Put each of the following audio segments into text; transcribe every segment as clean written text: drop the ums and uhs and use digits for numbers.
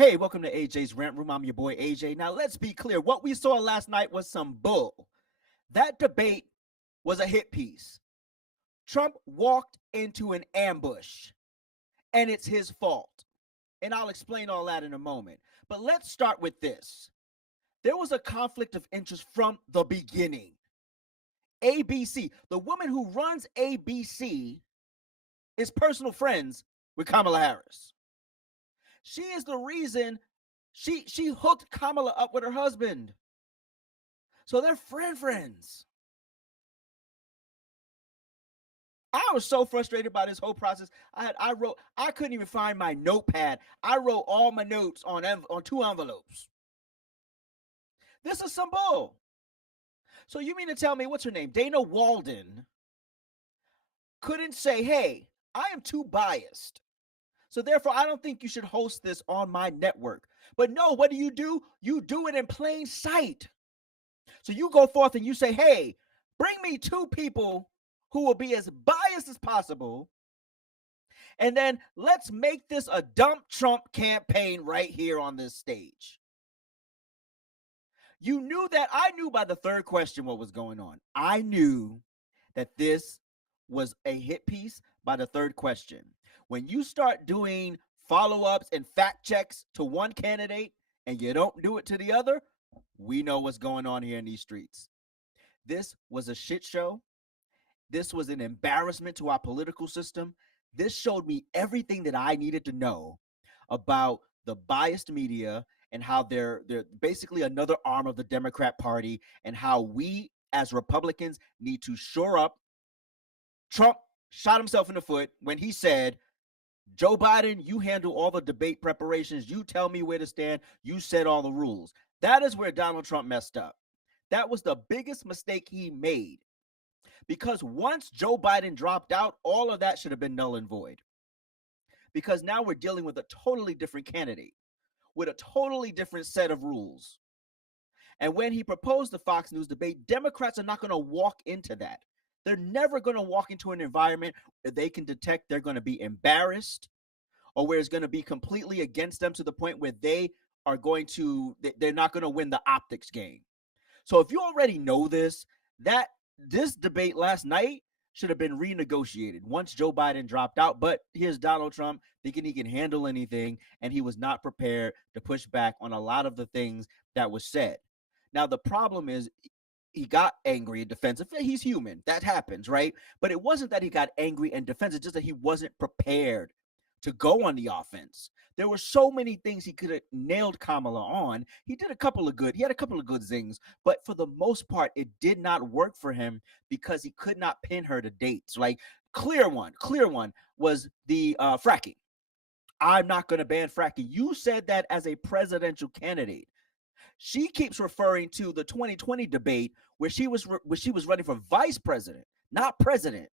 Hey, welcome to AJ's Rant Room. I'm your boy AJ. Now, let's be clear. What we saw last night was some bull. That debate was a hit piece. Trump walked into an ambush, and it's his fault. And I'll explain all that in a moment. But let's start with this. There was a conflict of interest from the beginning. ABC, the woman who runs ABC, is personal friends with Kamala Harris. She is the reason she hooked Kamala up with her husband. So they're friends. I was so frustrated by this whole process. I couldn't even find my notepad. I wrote all my notes on two envelopes. This is some bull. So you mean to tell me, what's her name? Dana Walden couldn't say, hey, I am too biased. So therefore, I don't think you should host this on my network. But no, what do? You do it in plain sight. So you go forth and you say, hey, bring me two people who will be as biased as possible. And then let's make this a dump Trump campaign right here on this stage. You knew that. I knew by the third question what was going on. I knew that this was a hit piece by the third question. When you start doing follow-ups and fact checks to one candidate and you don't do it to the other, we know what's going on here in these streets. This was a shit show. This was an embarrassment to our political system. This showed me everything that I needed to know about the biased media and how they're basically another arm of the Democrat Party, and how we as Republicans need to shore up. Trump shot himself in the foot when he said, Joe Biden, you handle all the debate preparations. You tell me where to stand. You set all the rules. That is where Donald Trump messed up. That was the biggest mistake he made. Because once Joe Biden dropped out, all of that should have been null and void. Because now we're dealing with a totally different candidate with a totally different set of rules. And when he proposed the Fox News debate, Democrats are not going to walk into that. They're never going to walk into an environment where they can detect they're going to be embarrassed, or where it's going to be completely against them to the point where they're not going to win the optics game. So if you already know this debate last night should have been renegotiated once Joe Biden dropped out. But here's Donald Trump thinking he can handle anything, and he was not prepared to push back on a lot of the things that was said. Now, the problem is he got angry and defensive. He's human. That happens, right? But it wasn't that he got angry and defensive, just that he wasn't prepared to go on the offense. There were so many things he could have nailed Kamala on. He had a couple of good things, but for the most part, it did not work for him because he could not pin her to dates. Like, clear one was the fracking. I'm not going to ban fracking. You said that as a presidential candidate. She keeps referring to the 2020 debate where she was running for vice president, not president.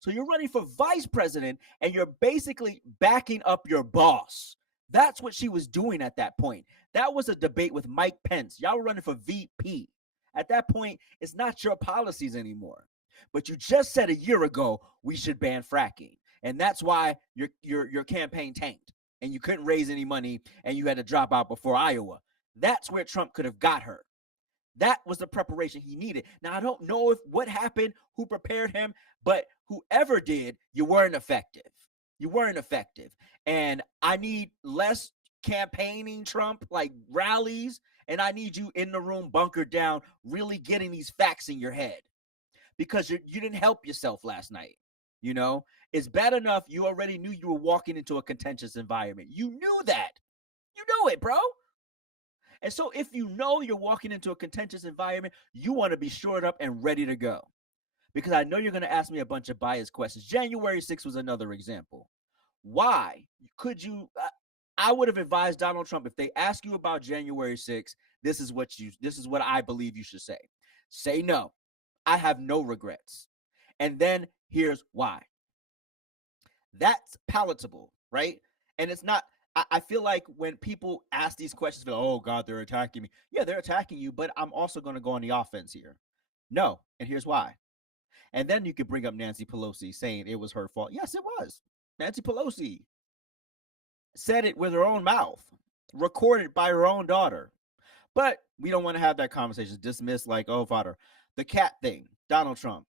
So you're running for vice president and you're basically backing up your boss. That's what she was doing at that point. That was a debate with Mike Pence. Y'all were running for VP. At that point, it's not your policies anymore. But you just said a year ago we should ban fracking. And that's why your campaign tanked and you couldn't raise any money and you had to drop out before Iowa. That's where Trump could have got her. That was the preparation he needed. Now, I don't know what happened, who prepared him, but whoever did, you weren't effective. You weren't effective. And I need less campaigning Trump, like rallies, and I need you in the room, bunkered down, really getting these facts in your head. Because you didn't help yourself last night. You know, it's bad enough you already knew you were walking into a contentious environment. You knew that. You know it, bro. And so if you know you're walking into a contentious environment, you want to be shored up and ready to go. Because I know you're going to ask me a bunch of biased questions. January 6th was another example. Why could you? I would have advised Donald Trump, if they ask you about January 6th, this is what I believe you should say. Say no. I have no regrets. And then here's why. That's palatable, right? And it's not. I feel like when people ask these questions, oh God, they're attacking me. Yeah, they're attacking you, but I'm also going to go on the offense here. No, and here's why. And then you could bring up Nancy Pelosi saying it was her fault. Yes, it was. Nancy Pelosi said it with her own mouth. recorded by her own daughter. But we don't want to have that conversation. Dismiss like, oh, father. The cat thing, Donald Trump.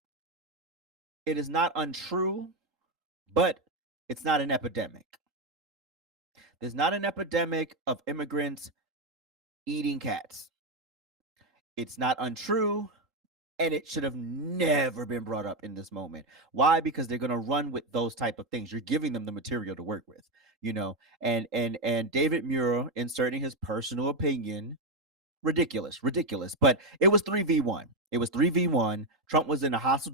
It is not untrue, but it's not an epidemic. There's not an epidemic of immigrants eating cats. It's not untrue, and it should have never been brought up in this moment. Why? Because they're going to run with those type of things. You're giving them the material to work with, you know. And David Muir inserting his personal opinion, ridiculous. But it was 3v1. It was 3v1. Trump was in a hostile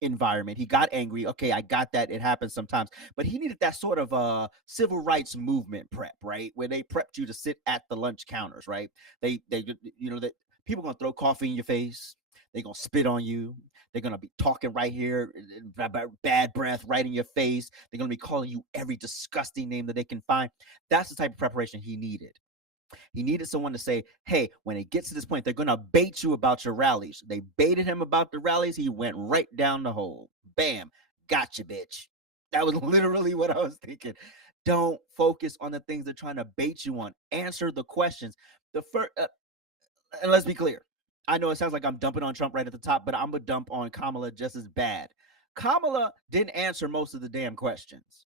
environment. He got angry. Okay, I got that. It happens sometimes. But he needed that sort of civil rights movement prep, right? Where they prepped you to sit at the lunch counters, right? They you know that people gonna throw coffee in your face. They're gonna spit on you. They're gonna be talking right here, bad breath right in your face. They're gonna be calling you every disgusting name that they can find. That's the type of preparation he needed. He needed someone to say, hey, when it gets to this point, they're going to bait you about your rallies. They baited him about the rallies. He went right down the hole. Bam. Gotcha, bitch. That was literally what I was thinking. Don't focus on the things they're trying to bait you on. Answer the questions. The first, and let's be clear. I know it sounds like I'm dumping on Trump right at the top, but I'm going to dump on Kamala just as bad. Kamala didn't answer most of the damn questions.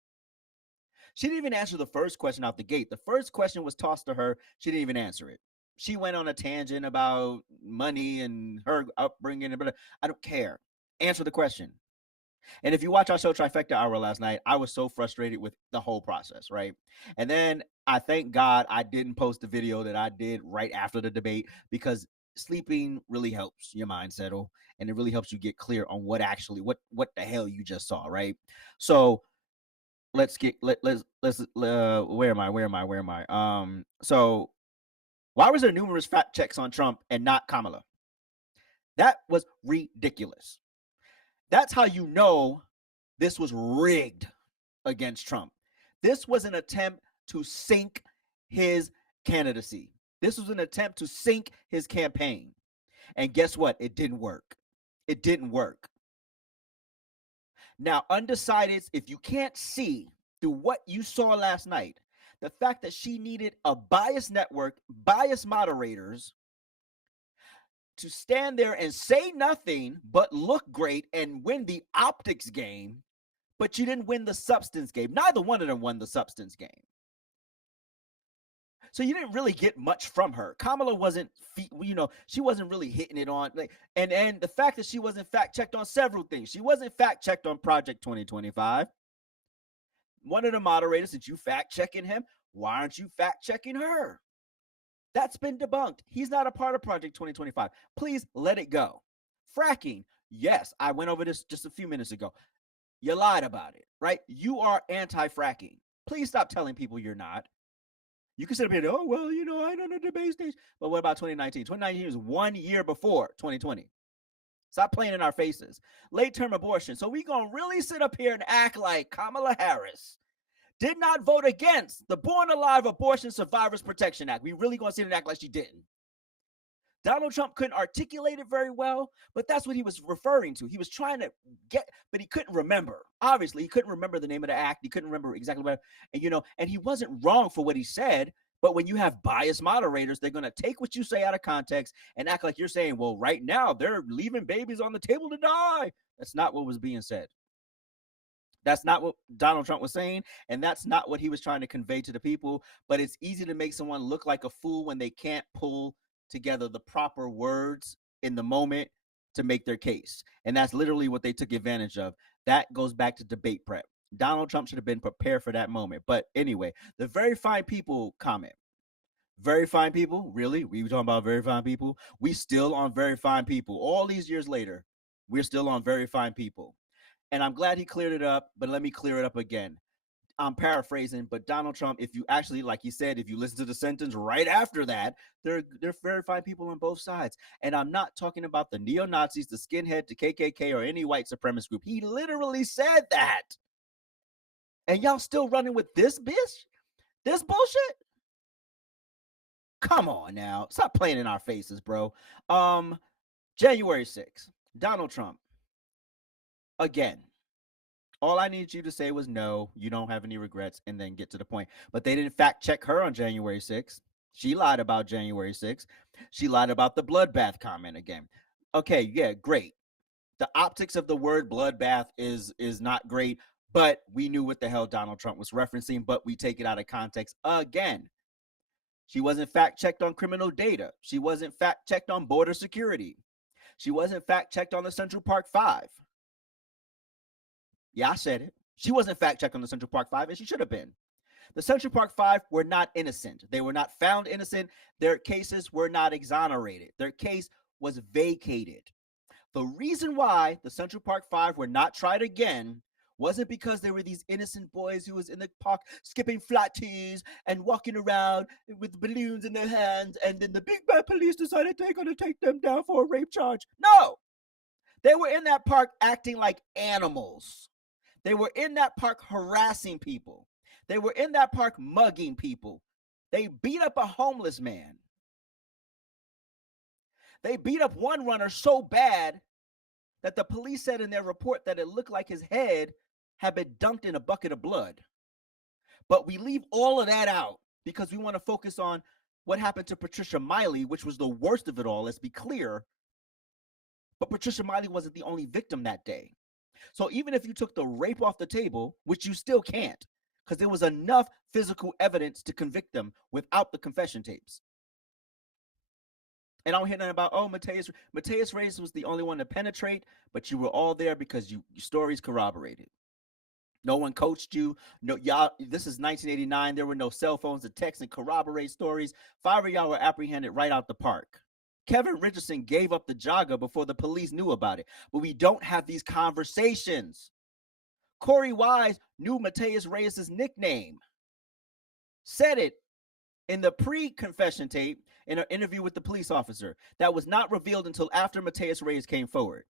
She didn't even answer the first question out the gate. The first question was tossed to her. She didn't even answer it. She went on a tangent about money and her upbringing. But I don't care. Answer the question. And if you watch our show Trifecta Hour last night, I was so frustrated with the whole process, right? And then I thank God I didn't post the video that I did right after the debate because sleeping really helps your mind settle and it really helps you get clear on what the hell you just saw, right? So let's where am I? So why was there numerous fact checks on Trump and not Kamala? That was ridiculous. That's how you know this was rigged against Trump. This was an attempt to sink his candidacy. This was an attempt to sink his campaign. And guess what? It didn't work. It didn't work. Now, undecideds, if you can't see through what you saw last night, the fact that she needed a biased network, biased moderators to stand there and say nothing but look great and win the optics game, but you didn't win the substance game. Neither one of them won the substance game. So you didn't really get much from her. Kamala wasn't, she wasn't really hitting it on. And the fact that she wasn't fact checked on several things. She wasn't fact checked on Project 2025. One of the moderators, since you fact checking him, why aren't you fact checking her? That's been debunked. He's not a part of Project 2025. Please let it go. Fracking. Yes, I went over this just a few minutes ago. You lied about it, right? You are anti-fracking. Please stop telling people you're not. You can sit up here and, oh, well, I don't know the debate stage. But what about 2019? 2019 was 1 year before 2020. Stop playing in our faces. Late-term abortion. So we going to really sit up here and act like Kamala Harris did not vote against the Born Alive Abortion Survivors Protection Act. We really going to sit and act like she didn't. Donald Trump couldn't articulate it very well, but that's what he was referring to. He was trying to get, but he couldn't remember. Obviously, he couldn't remember the name of the act. He couldn't remember exactly what, and he wasn't wrong for what he said. But when you have biased moderators, they're going to take what you say out of context and act like you're saying, well, right now they're leaving babies on the table to die. That's not what was being said. That's not what Donald Trump was saying, and that's not what he was trying to convey to the people. But it's easy to make someone look like a fool when they can't pull together the proper words in the moment to make their case. And that's literally what they took advantage of. That goes back to debate prep. Donald Trump should have been prepared for that moment. But anyway, the very fine people comment. Very fine people? Really? We were talking about very fine people? We still on very fine people. All these years later, we're still on very fine people. And I'm glad he cleared it up, but let me clear it up again. I'm paraphrasing, but Donald Trump, if you actually, like he said, if you listen to the sentence right after that, they're very fine people on both sides. And I'm not talking about the neo-Nazis, the skinhead, the KKK, or any white supremacist group. He literally said that. And y'all still running with this bitch? This bullshit? Come on now. Stop playing in our faces, bro. January 6th, Donald Trump. Again, All I needed you to say was no, you don't have any regrets, and then get to the point. But they didn't fact check her on January 6th. She lied about January 6th. She lied about the bloodbath comment again. Okay, yeah, great. The optics of the word bloodbath is not great, but we knew what the hell Donald Trump was referencing, but we take it out of context again. She wasn't fact checked on criminal data. She wasn't fact checked on border security. She wasn't fact checked on the Central Park Five. Yeah, I said it. She wasn't fact checked on the Central Park Five, and she should have been. The Central Park Five were not innocent. They were not found innocent. Their cases were not exonerated. Their case was vacated. The reason why the Central Park Five were not tried again wasn't because there were these innocent boys who was in the park skipping flat tees and walking around with balloons in their hands, and then the big bad police decided they're going to take them down for a rape charge. No! They were in that park acting like animals. They were in that park harassing people. They were in that park mugging people. They beat up a homeless man. They beat up one runner so bad that the police said in their report that it looked like his head had been dunked in a bucket of blood. But we leave all of that out because we want to focus on what happened to Patricia Miley, which was the worst of it all, let's be clear. But Patricia Miley wasn't the only victim that day. So even if you took the rape off the table, which you still can't, because there was enough physical evidence to convict them without the confession tapes. And I don't hear nothing about, oh, Mateus Reyes was the only one to penetrate, but you were all there because your stories corroborated. No one coached you. No, y'all. This is 1989. There were no cell phones to text and corroborate stories. 5 of y'all were apprehended right out the park. Kevin Richardson gave up the jogger before the police knew about it. But we don't have these conversations. Corey Wise knew Mateus Reyes' nickname. Said it in the pre-confession tape in an interview with the police officer. That was not revealed until after Mateus Reyes came forward.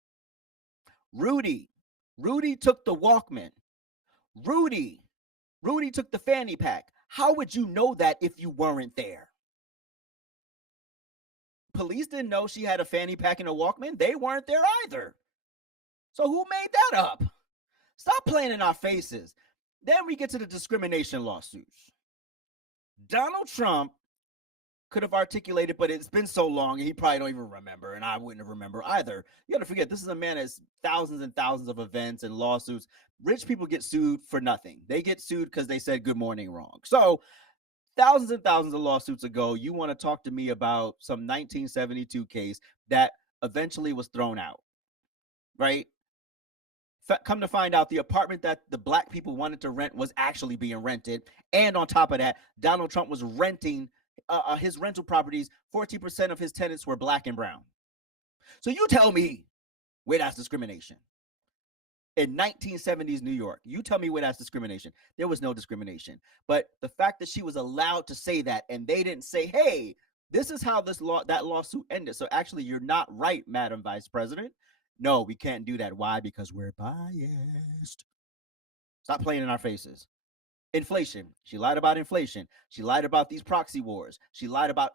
Rudy took the Walkman. Rudy took the fanny pack. How would you know that if you weren't there? Police didn't know she had a fanny pack and a Walkman. They weren't there either. So who made that up? Stop playing in our faces. Then we get to the discrimination lawsuits. Donald Trump could have articulated, but it's been so long, and he probably don't even remember, and I wouldn't have remembered either. You got to forget, this is a man that's thousands and thousands of events and lawsuits. Rich people get sued for nothing. They get sued because they said good morning wrong. So thousands and thousands of lawsuits ago, you want to talk to me about some 1972 case that eventually was thrown out, right? Come to find out, the apartment that the black people wanted to rent was actually being rented. And on top of that, Donald Trump was renting his rental properties. 14% of his tenants were black and brown. So you tell me where that's discrimination. In 1970s New York, you tell me where that's discrimination. There was no discrimination. But the fact that she was allowed to say that, and they didn't say, hey, this is how that lawsuit ended. So actually, you're not right, Madam Vice President. No, we can't do that. Why? Because we're biased. Stop playing in our faces. Inflation. She lied about inflation. She lied about these proxy wars. She lied about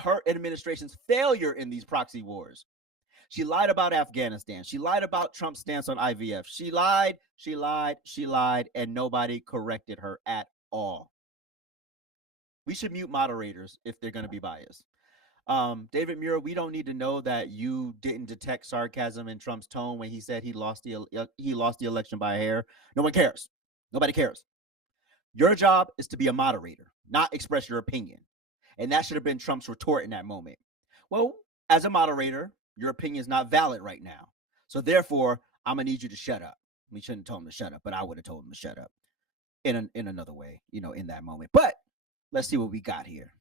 her administration's failure in these proxy wars. She lied about Afghanistan. She lied about Trump's stance on IVF. She lied, and nobody corrected her at all. We should mute moderators if they're going to be biased. David Muir, we don't need to know that you didn't detect sarcasm in Trump's tone when he said he lost the election by a hair. No one cares. Nobody cares. Your job is to be a moderator, not express your opinion. And that should have been Trump's retort in that moment. Well, as a moderator, your opinion is not valid right now. So therefore, I'm going to need you to shut up. We shouldn't have told him to shut up, but I would have told him to shut up in another way, in that moment. But let's see what we got here.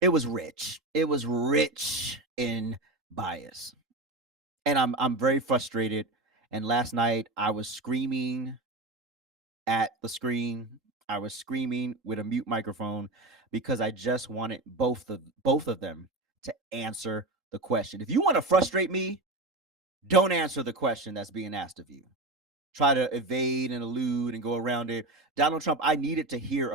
It was rich. It was rich in bias. And I'm very frustrated. And last night I was screaming at the screen. I was screaming with a mute microphone because I just wanted both of them to answer the question. If you want to frustrate me, don't answer the question that's being asked of you. Try to evade and elude and go around it. Donald Trump, I needed to hear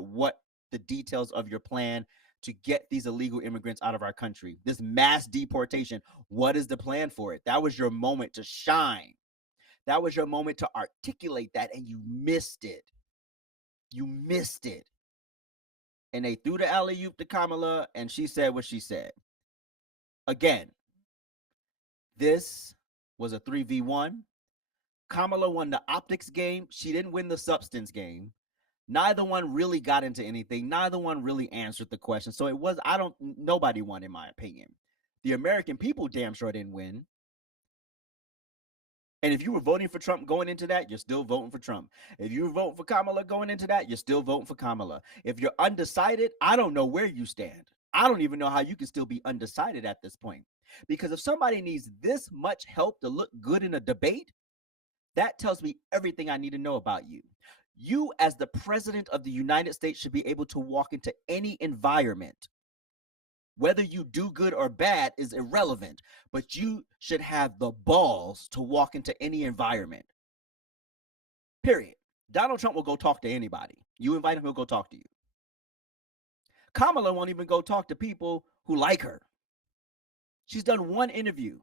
what the details of your plan to get these illegal immigrants out of our country. This mass deportation, what is the plan for it? That was your moment to shine. That was your moment to articulate that, and you missed it. You missed it. And they threw the alley oop to Kamala, and she said what she said. Again, this was a 3v1. Kamala won the optics game. She didn't win the substance game. Neither one really got into anything. Neither one really answered the question. So it was, nobody won, in my opinion. The American people damn sure didn't win. And if you were voting for Trump going into that, you're still voting for Trump. If you were voting for Kamala going into that, you're still voting for Kamala. If you're undecided, I don't know where you stand. I don't even know how you can still be undecided at this point. Because if somebody needs this much help to look good in a debate, that tells me everything I need to know about you. You, as the president of the United States, should be able to walk into any environment. Whether you do good or bad is irrelevant, but you should have the balls to walk into any environment. Period. Donald Trump will go talk to anybody. You invite him, he'll go talk to you. Kamala won't even go talk to people who like her. She's done one interview.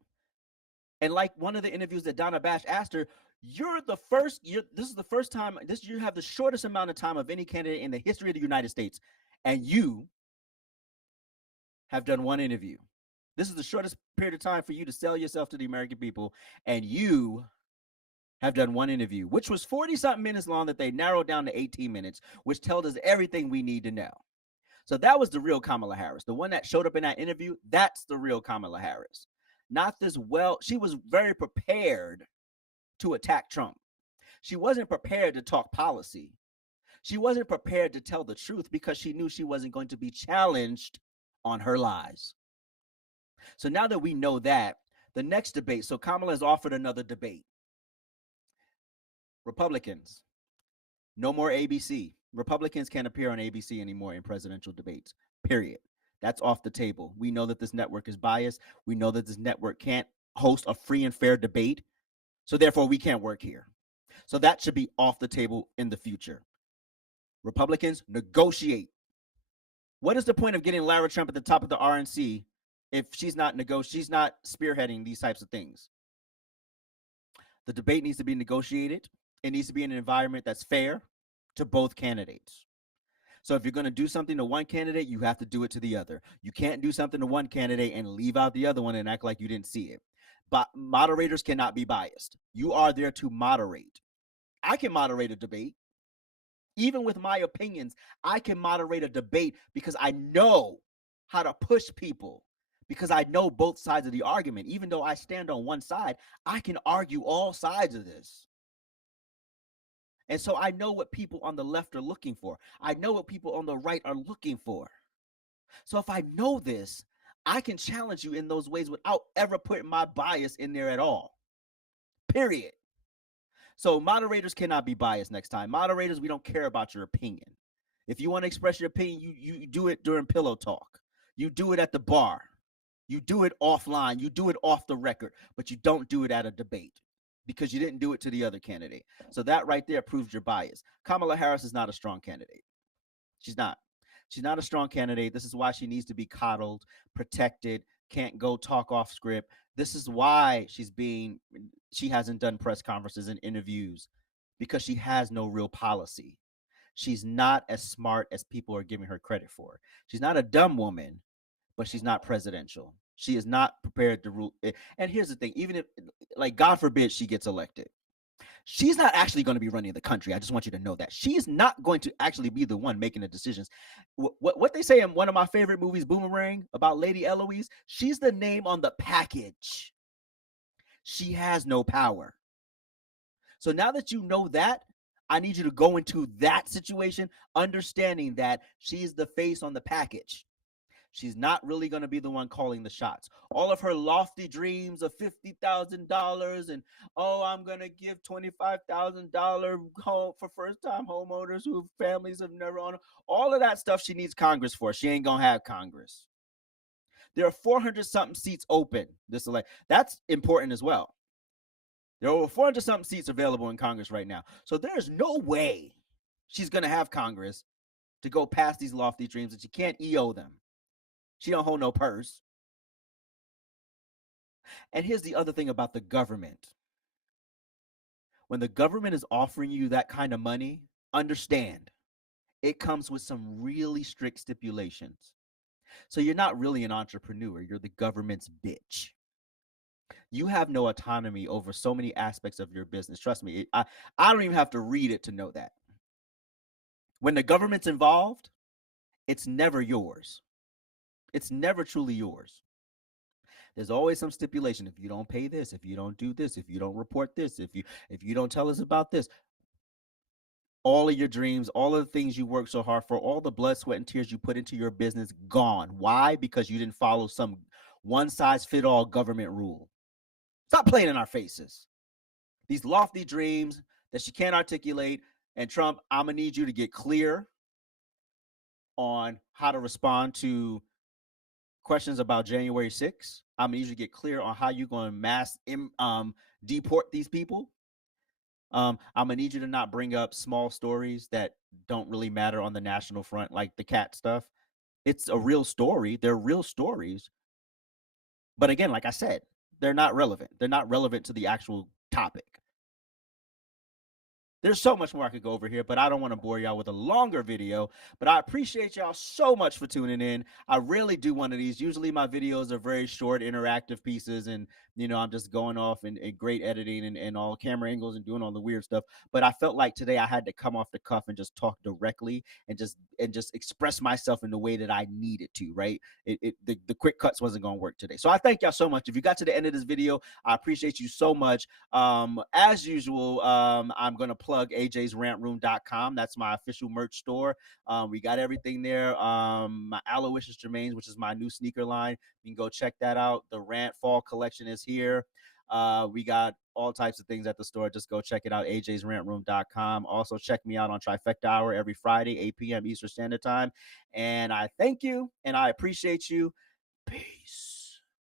And like one of the interviews that Donna Bash asked her, this is the first time, you have the shortest amount of time of any candidate in the history of the United States, and you have done one interview. This is the shortest period of time for you to sell yourself to the American people, and you have done one interview, which was 40-something minutes long that they narrowed down to 18 minutes, which tells us everything we need to know. So that was the real Kamala Harris. The one that showed up in that interview, that's the real Kamala Harris. Not this she was very prepared to attack Trump. She wasn't prepared to talk policy. She wasn't prepared to tell the truth because she knew she wasn't going to be challenged on her lies. So now that we know that, the next debate, so Kamala has offered another debate. Republicans, no more ABC. Republicans can't appear on ABC anymore in presidential debates, period. That's off the table. We know that this network is biased. We know that this network can't host a free and fair debate. So therefore, we can't work here. So that should be off the table in the future. Republicans, negotiate. What is the point of getting Lara Trump at the top of the RNC if she's not spearheading these types of things? The debate needs to be negotiated. It needs to be in an environment that's fair to both candidates. So if you're going to do something to one candidate, you have to do it to the other. You can't do something to one candidate and leave out the other one and act like you didn't see it. But moderators cannot be biased. You are there to moderate. I can moderate a debate. Even with my opinions, I can moderate a debate because I know how to push people, because I know both sides of the argument. Even though I stand on one side, I can argue all sides of this. And so I know what people on the left are looking for. I know what people on the right are looking for. So if I know this, I can challenge you in those ways without ever putting my bias in there at all. Period. So moderators cannot be biased next time. Moderators, we don't care about your opinion. If you want to express your opinion, you do it during pillow talk. You do it at the bar. You do it offline. You do it off the record, but you don't do it at a debate because you didn't do it to the other candidate. So that right there proves your bias. Kamala Harris is not a strong candidate. She's not. She's not a strong candidate. This is why she needs to be coddled, protected, can't go talk off script. This is why she hasn't done press conferences and interviews, because she has no real policy. She's not as smart as people are giving her credit for. She's not a dumb woman, but she's not presidential. She is not prepared to rule. And here's the thing, even if, like, God forbid she gets elected, she's not actually going to be running the country. I just want you to know that. She's not going to actually be the one making the decisions. What they say in one of my favorite movies, Boomerang, about Lady Eloise, she's the name on the package. She has no power. So now that you know that, I need you to go into that situation understanding that she's the face on the package. She's not really going to be the one calling the shots. All of her lofty dreams of $50,000 and, oh, I'm going to give $25,000 home for first-time homeowners whose families have never owned. All of that stuff she needs Congress for. She ain't going to have Congress. There are 400-something seats open this election. That's important as well. There are over 400-something seats available in Congress right now. So there's no way she's going to have Congress to go past these lofty dreams, and she can't EO them. She don't hold no purse. And here's the other thing about the government. When the government is offering you that kind of money, understand it comes with some really strict stipulations. So you're not really an entrepreneur, you're the government's bitch. You have no autonomy over so many aspects of your business. Trust me, I don't even have to read it to know that. When the government's involved, it's never yours. It's never truly yours. There's always some stipulation. If you don't pay this, if you don't do this, if you don't report this, if you don't tell us about this, all of your dreams, all of the things you work so hard for, all the blood, sweat, and tears you put into your business, gone. Why? Because you didn't follow some one size fit all government rule. Stop playing in our faces. These lofty dreams that she can't articulate. And Trump, I'm going to need you to get clear on how to respond to questions about January 6th. I'm going to need you to get clear on how you're going to mass deport these people. I'm gonna need you to not bring up small stories that don't really matter on the national front, like the cat stuff. It's a real story. They're real stories. But again, like I said, they're not relevant. They're not relevant to the actual topic. There's so much more I could go over here, but I don't want to bore y'all with a longer video. But I appreciate y'all so much for tuning in. I really do one of these. Usually my videos are very short, interactive pieces, and I'm just going off and great editing and all camera angles and doing all the weird stuff. But I felt like today I had to come off the cuff and just talk directly and just express myself in the way that I needed to, right? The quick cuts wasn't gonna work today. So I thank y'all so much. If you got to the end of this video, I appreciate you so much. As usual, I'm gonna plug ajsrantroom.com. That's my official merch store. We got everything there. My Aloysius Germains, which is my new sneaker line. You can go check that out. The Rant Fall collection is here. We got all types of things at the store. Just go check it out, ajsrantroom.com. Also, check me out on Trifecta Hour every Friday, 8 p.m. Eastern Standard Time. And I thank you and I appreciate you. Peace.